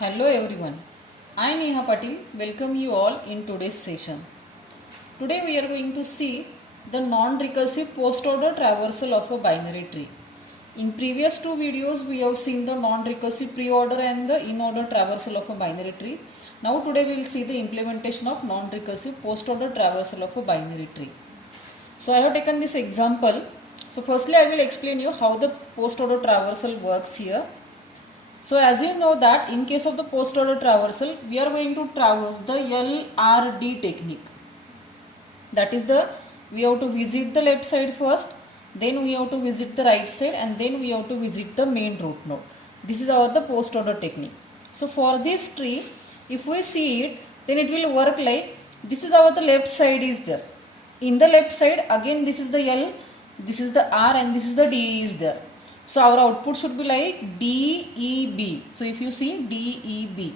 Hello everyone, I Neha Patil welcome you all in today's session. Today we are going to see the non-recursive post-order traversal of a binary tree. In previous two videos we have seen the non-recursive pre-order and the in-order traversal of a binary tree. Now today we will see the implementation of non-recursive post-order traversal of a binary tree. So I have taken this example. So firstly I will explain you how the post-order traversal works here. So as you know that in case of the post order traversal, we are going to traverse the LRD technique. That is we have to visit the left side first, then we have to visit the right side, and then we have to visit the main root node. This is our the post order technique. So for this tree, if we see it, then it will work like this is our the left side is there. In the left side again this is the L, this is the R, and this is the D is there. So our output should be like DEB. So if you see DEB.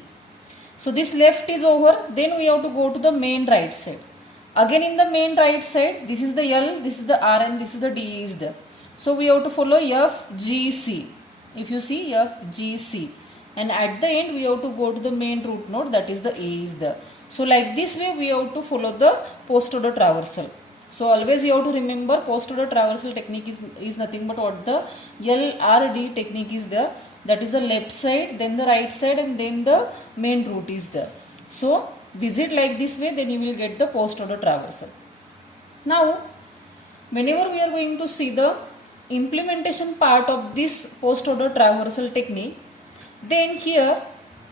So this left is over. Then we have to go to the main right side. Again in the main right side, this is the L, this is the R, and this is the D is there. So we have to follow FGC. If you see FGC. And at the end we have to go to the main root node, that is the A is there. So like this way we have to follow the post order traversal. So always you have to remember post order traversal technique is nothing but what the LRD technique is there. That is the left side, then the right side, and then the main root is there. So visit like this way, then you will get the post order traversal. Now whenever we are going to see the implementation part of this post order traversal technique, then here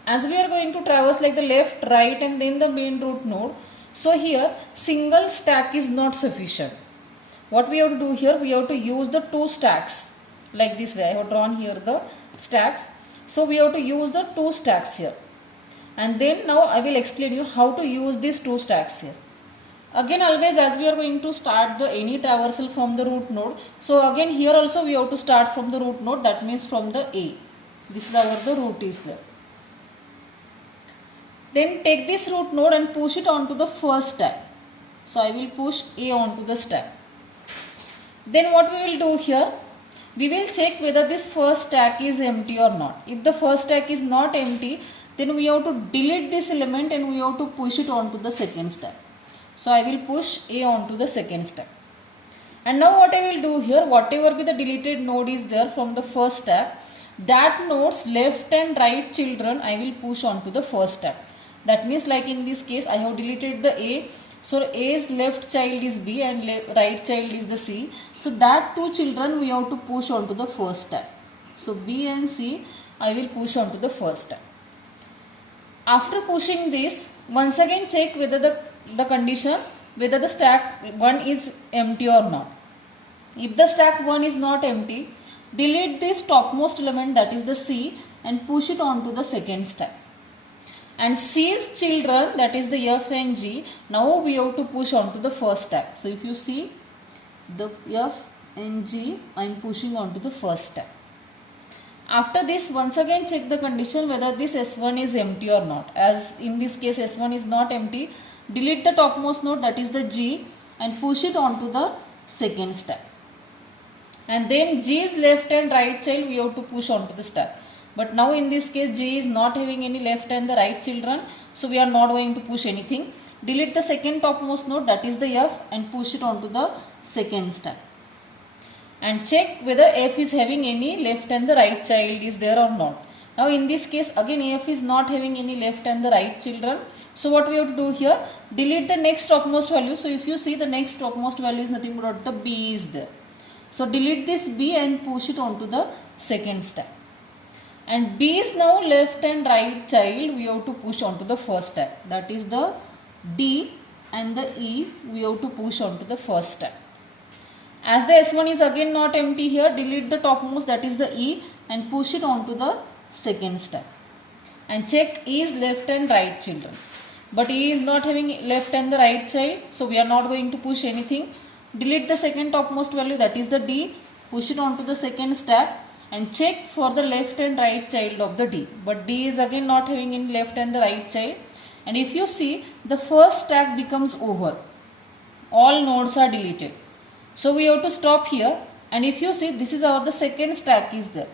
as we are going to traverse like the left, right, and then the main root node. So here single stack is not sufficient. What we have to do here, we have to use the two stacks like this way. I have drawn here the stacks. So we have to use the two stacks here. And then now I will explain you how to use these two stacks here. Again always as we are going to start the any traversal from the root node. So again here also we have to start from the root node, that means from the A. This is our the root is there. Then take this root node and push it onto the first stack. So I will push A onto the stack. Then what we will do here, we will check whether this first stack is empty or not. If the first stack is not empty, then we have to delete this element and we have to push it onto the second stack. So I will push A onto the second stack. And now what I will do here, whatever be the deleted node is there from the first stack, that node's left and right children I will push onto the first stack. That means like in this case I have deleted the A. So A's left child is B and right child is the C. So that two children we have to push onto the first stack. So B and C I will push onto the first stack. After pushing this, once again check whether the condition, whether the stack 1 is empty or not. If the stack 1 is not empty, delete this topmost element, that is the C, and push it onto the second stack. And C's children, that is the F and G, now we have to push onto the first stack. So if you see the F and G, I am pushing onto the first stack. After this, once again check the condition whether this S1 is empty or not. As in this case S1 is not empty, delete the topmost node, that is the G, and push it onto the second stack. And then G's left and right child we have to push onto the stack. But now in this case G is not having any left and the right children, so we are not going to push anything. Delete the second topmost node, that is the F, and push it onto the second stack. And check whether F is having any left and the right child is there or not. Now in this case again F is not having any left and the right children. So what we have to do here, delete the next topmost value. So if you see the next topmost value is nothing but the B is there. So delete this B and push it onto the second stack. And B is now left and right child we have to push onto the first stack. That is the D and the E we have to push onto the first stack. As the S1 is again not empty here, delete the topmost, that is the E, and push it onto the second stack. And check E is left and right children. But E is not having left and the right child, so we are not going to push anything. Delete the second topmost value, that is the D, push it onto the second stack. And check for the left and right child of the D. But D is again not having any left and the right child. And if you see, the first stack becomes over. All nodes are deleted. So we have to stop here. And if you see, this is our the second stack is there.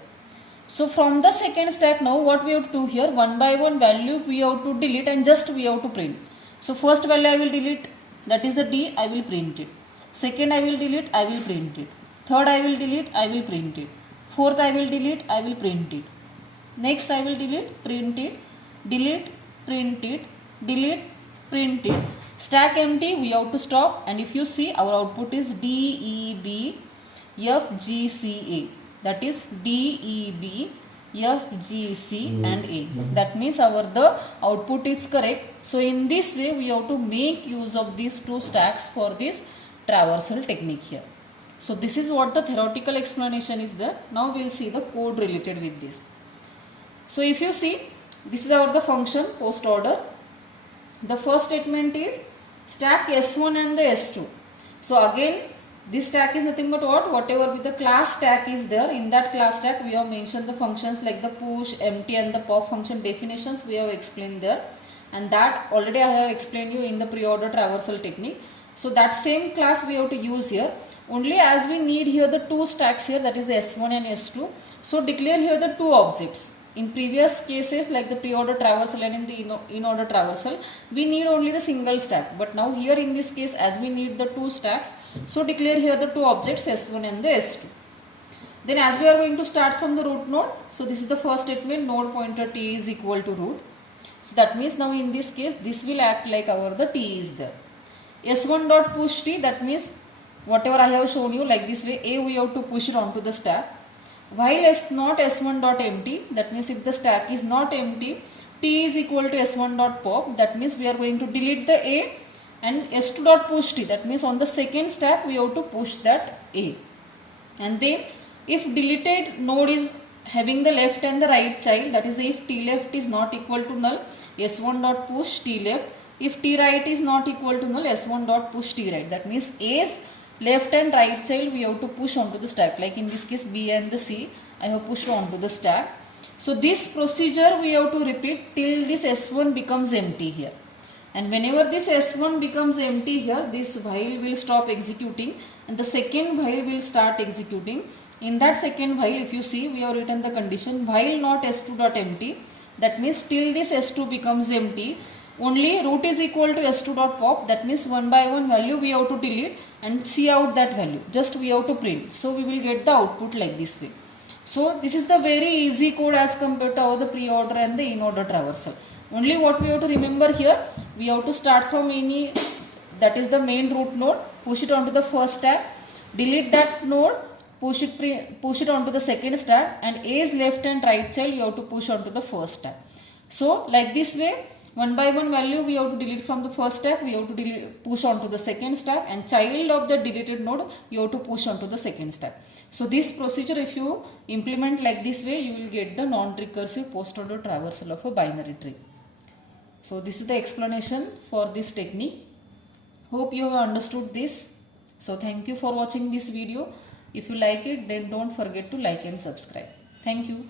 So from the second stack, now what we have to do here, one by one value we have to delete and just we have to print. So first value I will delete, that is the D, I will print it. Second I will delete, I will print it. Third I will delete, I will print it. Fourth I will delete, I will print it. Next I will delete, print it, delete, print it, delete, print it. Stack empty, we have to stop, and if you see our output is D, E, B, F, G, C, A. That is D, E, B, F, G, C and A. That means the output is correct. So in this way we have to make use of these two stacks for this traversal technique here. So this is what the theoretical explanation is there. Now we will see the code related with this. So if you see, this is the function post order. The first statement is stack S1 and the S2. So again, this stack is nothing but what? Whatever with the class stack is there, in that class stack we have mentioned the functions like the push, empty and the pop function definitions we have explained there, and that already I have explained you in the pre-order traversal technique. So that same class we have to use here. Only as we need here the two stacks here, that is the S1 and S2. So declare here the two objects. In previous cases like the pre-order traversal and in the in-order traversal, we need only the single stack. But now here in this case, as we need the two stacks, so declare here the two objects S1 and the S2. Then as we are going to start from the root node, so this is the first statement, node pointer T is equal to root. So that means now in this case, this will act like the T is there. S1 dot push T, that means whatever I have shown you like this way, A we have to push it onto the stack. While not S1 dot empty, that means if the stack is not empty, T is equal to S1 dot pop, that means we are going to delete the A, and S2 dot push T, that means on the second stack we have to push that A. And then if deleted node is having the left and the right child, that is if T left is not equal to null, S1 dot push T left. If T right is not equal to null, S1 dot push T right. That means A's left and right child we have to push onto the stack, like in this case B and the C I have pushed onto the stack. So this procedure we have to repeat till this S1 becomes empty here, and whenever this S1 becomes empty here, this while will stop executing and the second while will start executing. In that second while, if you see, we have written the condition while not S2 dot empty, that means till this S2 becomes empty, only root is equal to S2 dot pop, that means one by one value we have to delete and see out that value, just we have to print. So we will get the output like this way. So this is the very easy code as compared to all the pre-order and the in-order traversal. Only what we have to remember here, we have to start from any, that is the main root node, push it onto the first stack, delete that node, push it onto the second stack, and A's left and right child you have to push onto the first stack. So like this way, one by one value we have to delete from the first stack, we have to push onto the second stack, and child of the deleted node you have to push onto the second stack. So this procedure if you implement like this way, you will get the non-recursive post-order traversal of a binary tree. So this is the explanation for this technique. Hope you have understood this. So thank you for watching this video. If you like it, then don't forget to like and subscribe. Thank you.